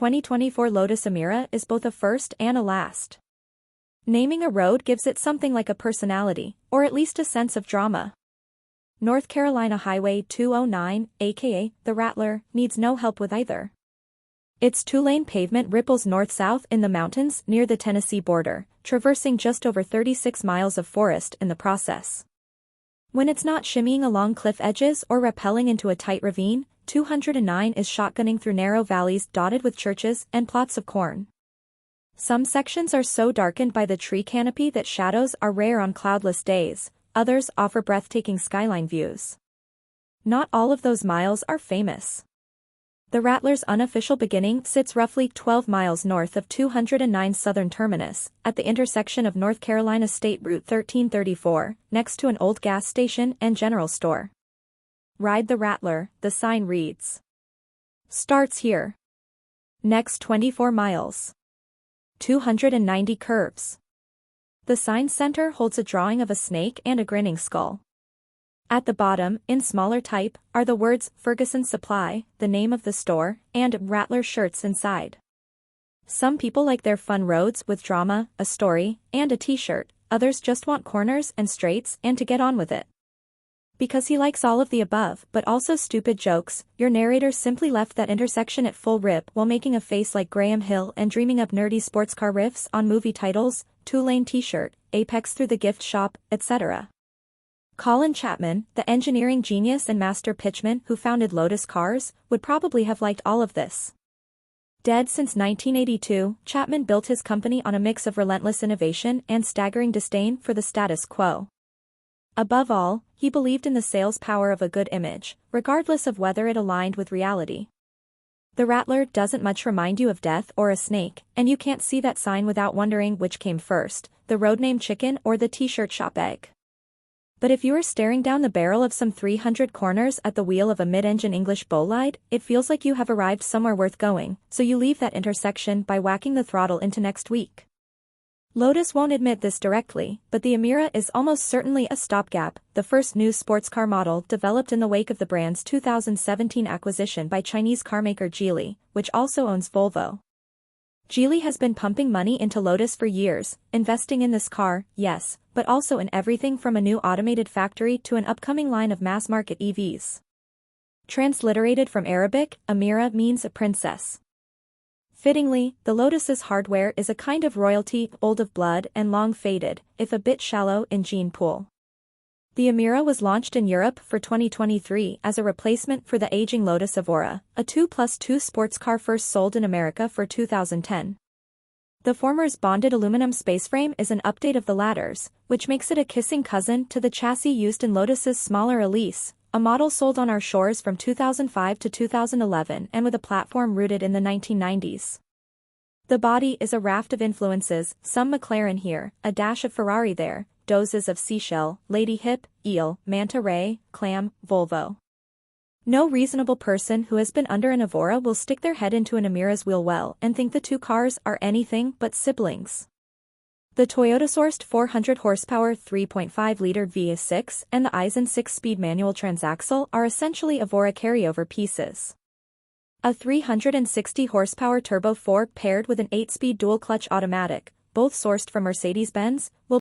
2024 Lotus Emira is both a first and a last. Naming a road gives it something like a personality, or at least a sense of drama. North Carolina Highway 209, aka the Rattler, needs no help with either. Its two-lane pavement ripples north-south in the mountains near the Tennessee border, traversing just over 36 miles of forest in the process. When it's not shimmying along cliff edges or rappelling into a tight ravine, 209 is shotgunning through narrow valleys dotted with churches and plots of corn. Some sections are so darkened by the tree canopy that shadows are rare on cloudless days, others offer breathtaking skyline views. Not all of those miles are famous. The Rattler's unofficial beginning sits roughly 12 miles north of 209's southern terminus, at the intersection of North Carolina State Route 1334, next to an old gas station and general store. Ride the Rattler, the sign reads. Starts here. Next 24 miles. 290 curves. The sign center holds a drawing of a snake and a grinning skull. At the bottom, in smaller type, are the words Ferguson Supply, the name of the store, and Rattler shirts inside. Some people like their fun roads with drama, a story, and a t-shirt, others just want corners and straights and to get on with it. Because he likes all of the above but also stupid jokes, your narrator simply left that intersection at full rip while making a face like Graham Hill and dreaming up nerdy sports car riffs on movie titles, two-lane t-shirt, Apex through the gift shop, etc. Colin Chapman, the engineering genius and master pitchman who founded Lotus Cars, would probably have liked all of this. Dead since 1982, Chapman built his company on a mix of relentless innovation and staggering disdain for the status quo. Above all, he believed in the sales power of a good image, regardless of whether it aligned with reality. The Rattler doesn't much remind you of death or a snake, and you can't see that sign without wondering which came first, the road name chicken or the t-shirt shop egg. But if you are staring down the barrel of some 300 corners at the wheel of a mid-engine English bolide, it feels like you have arrived somewhere worth going, so you leave that intersection by whacking the throttle into next week. Lotus won't admit this directly, but the Emira is almost certainly a stopgap, the first new sports car model developed in the wake of the brand's 2017 acquisition by Chinese carmaker Geely, which also owns Volvo. Geely has been pumping money into Lotus for years, investing in this car, yes, but also in everything from a new automated factory to an upcoming line of mass-market EVs. Transliterated from Arabic, Emira means a princess. Fittingly, the Lotus's hardware is a kind of royalty, old of blood and long faded, if a bit shallow in gene pool. The Emira was launched in Europe for 2023 as a replacement for the aging Lotus Evora, a 2+2 sports car first sold in America for 2010. The former's bonded aluminum spaceframe is an update of the latter's, which makes it a kissing cousin to the chassis used in Lotus's smaller Elise, a model sold on our shores from 2005 to 2011 and with a platform rooted in the 1990s. The body is a raft of influences, some McLaren here, a dash of Ferrari there, doses of seashell, lady hip, eel, manta ray, clam, Volvo. No reasonable person who has been under an Evora will stick their head into an Emira's wheel well and think the two cars are anything but siblings. The Toyota-sourced 400 horsepower 3.5-liter V6 and the 𝙍𝙠𝙞𝙣𝙣 6-speed manual transaxle are essentially Evora carryover pieces. A 360 horsepower turbo 4 paired with an 8-speed dual-clutch automatic, both sourced from Mercedes-Benz, will